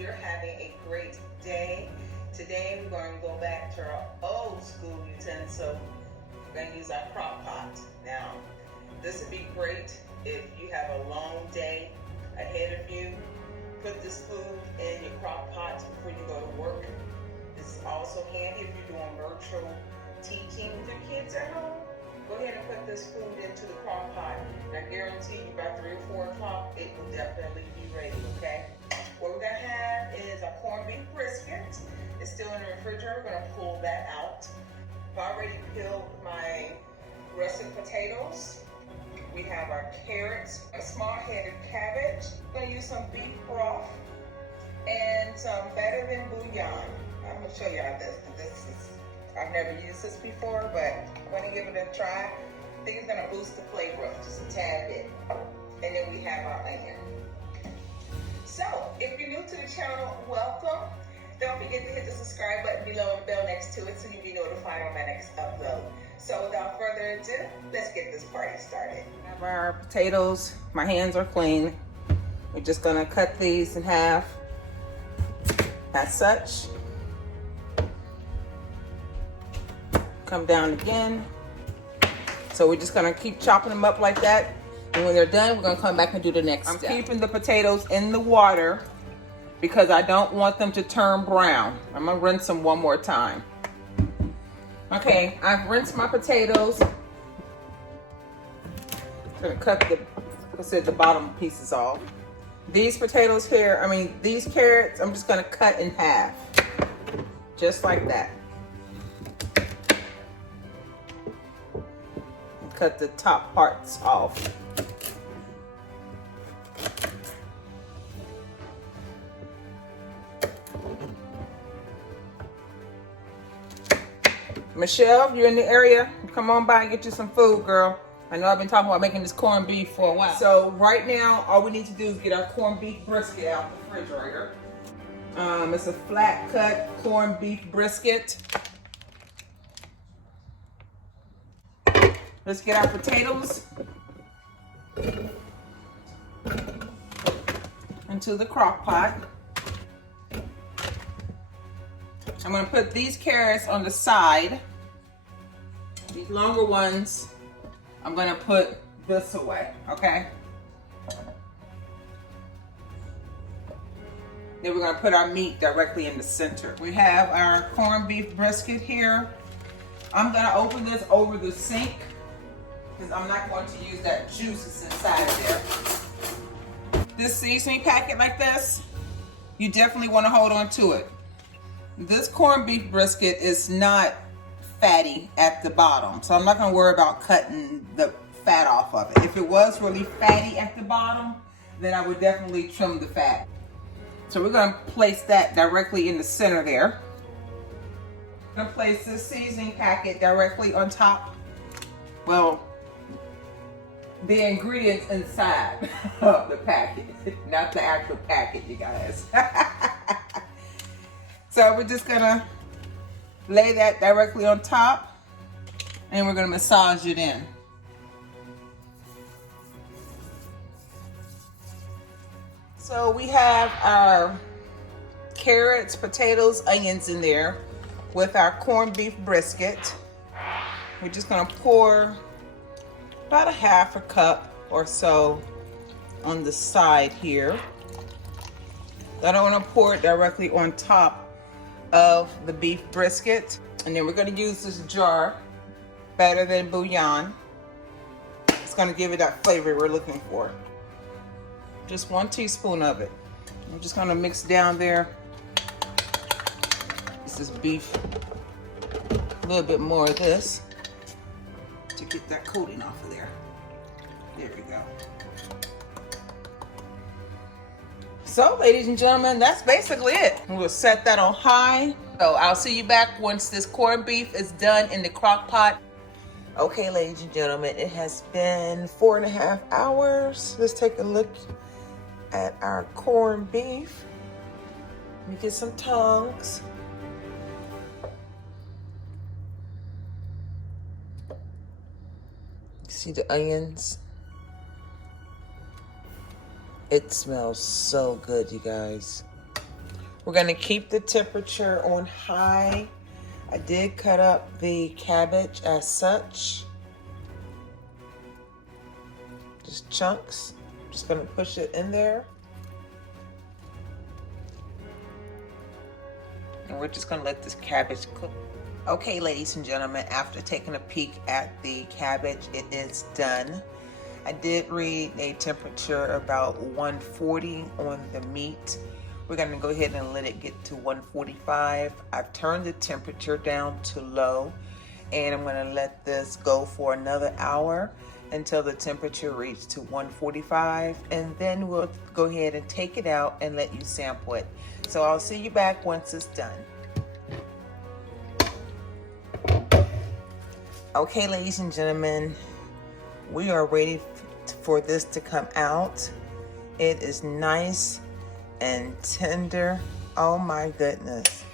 you're having a great day. Today we're going to go back to our old school utensil. We're going to use our crock pot. Now, this would be great if you have a long day ahead of you. Put this food in your crock pot before you go to work. It's also handy if you're doing virtual teaching with your kids at home. Go ahead and put this food into the crock pot. And I guarantee you by 3 or 4 o'clock, it will definitely be ready, okay? What we're gonna have is our corned beef brisket. It's still in the refrigerator. We're gonna pull that out. I've already peeled my russet potatoes. We have our carrots, a small-headed cabbage. I'm gonna use some beef broth and some better than bouillon. I'm gonna show y'all this. I've never used this before, but I'm gonna give it a try. I think it's gonna boost the flavor up just a tad bit. And then we have our onion. So, if you're new to the channel, welcome. Don't forget to hit the subscribe button below and the bell next to it so you'll be notified on my next upload. So without further ado, let's get this party started. We have our potatoes. My hands are clean. We're just gonna cut these in half as such. Come down again. So we're just gonna keep chopping them up like that. And when they're done, we're gonna come back and do the next step. I'm keeping the potatoes in the water because I don't want them to turn brown. I'm gonna rinse them one more time. Okay, I've rinsed my potatoes. I'm gonna cut the bottom pieces off. These potatoes here, these carrots, I'm just gonna cut in half. Just like that. Cut the top parts off. Michelle, you're in the area? Come on by and get you some food, girl. I know I've been talking about making this corned beef for a while. So right now, all we need to do is get our corned beef brisket out the refrigerator. It's a flat cut corned beef brisket. Let's get our potatoes into the crock pot. I'm gonna put these carrots on the side. These longer ones, I'm gonna put this away, okay? Then we're gonna put our meat directly in the center. We have our corned beef brisket here. I'm gonna open this over the sink because I'm not going to use that juice that's inside there. This seasoning packet like this, you definitely want to hold on to it. This corned beef brisket is not fatty at the bottom, so I'm not going to worry about cutting the fat off of it. If it was really fatty at the bottom, then I would definitely trim the fat. So we're going to place that directly in the center there. I'm going to place this seasoning packet directly on top. Well, the ingredients inside of the packet, not the actual packet, you guys. So we're just gonna lay that directly on top and we're gonna massage it in. So we have our carrots, potatoes, onions in there with our corned beef brisket. We're just gonna pour about a half a cup or so on the side here. I don't want to pour it directly on top of the beef brisket. And then we're going to use this jar, better than bouillon. It's going to give it that flavor we're looking for. Just 1 teaspoon of it. I'm just going to mix down there. This is beef. A little bit more of this to get that coating off of there. There we go. So, ladies and gentlemen, that's basically it. We'll set that on high. So I'll see you back once this corned beef is done in the crock pot. Okay, ladies and gentlemen, it has been 4.5 hours. Let's take a look at our corned beef. Let me get some tongs. See the onions? It smells so good, you guys. We're gonna keep the temperature on high. I did cut up the cabbage as such. Just chunks. Just gonna push it in there. And we're just gonna let this cabbage cook. Okay, ladies and gentlemen, after taking a peek at the cabbage, it is done. I did read a temperature about 140 on the meat. We're gonna go ahead and let it get to 145. I've turned the temperature down to low, and I'm gonna let this go for another hour until the temperature reaches to 145, and then we'll go ahead and take it out and let you sample it. So I'll see you back once it's done. Okay, ladies and gentlemen, we are ready for this to come out. It is nice and tender. Oh my goodness.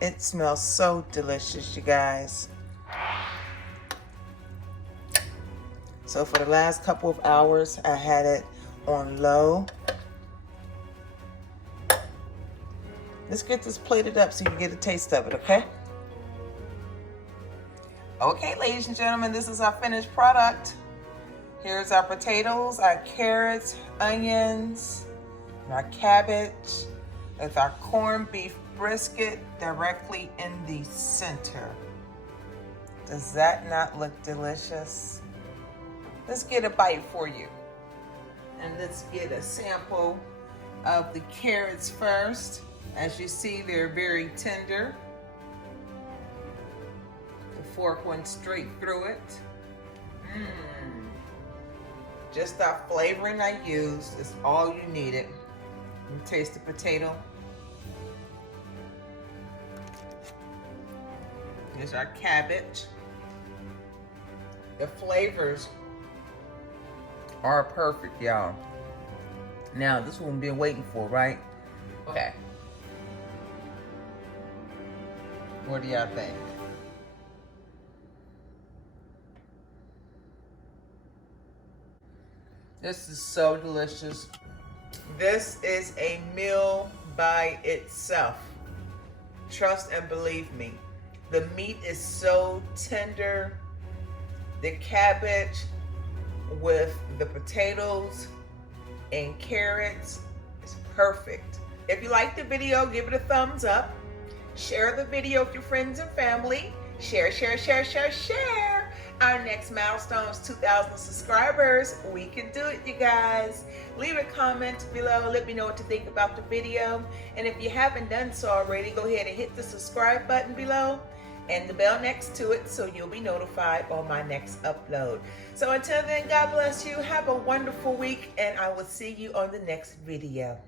It smells so delicious, you guys. So for the last couple of hours, I had it on low. Let's get this plated up so you can get a taste of it, okay? Okay, ladies and gentlemen, this is our finished product. Here's our potatoes, our carrots, onions, and our cabbage with our corned beef brisket directly in the center. Does that not look delicious? Let's get a bite for you. And let's get a sample of the carrots first. As you see, they're very tender. The fork went straight through it. Just that flavoring I used is all you needed. You taste the potato. Here's our cabbage. The flavors are perfect, y'all. Now, this one we've been waiting for, right? Okay. What do y'all think? This is so delicious. This is a meal by itself. Trust and believe me. The meat is so tender. The cabbage with the potatoes and carrots is perfect. If you like the video, give it a thumbs up. Share the video with your friends and family. Share. Our next milestone is 2,000 subscribers. We can do it, you guys. Leave a comment below. Let me know what you think about the video. And if you haven't done so already, go ahead and hit the subscribe button below and the bell next to it so you'll be notified on my next upload. So until then, God bless you. Have a wonderful week, and I will see you on the next video.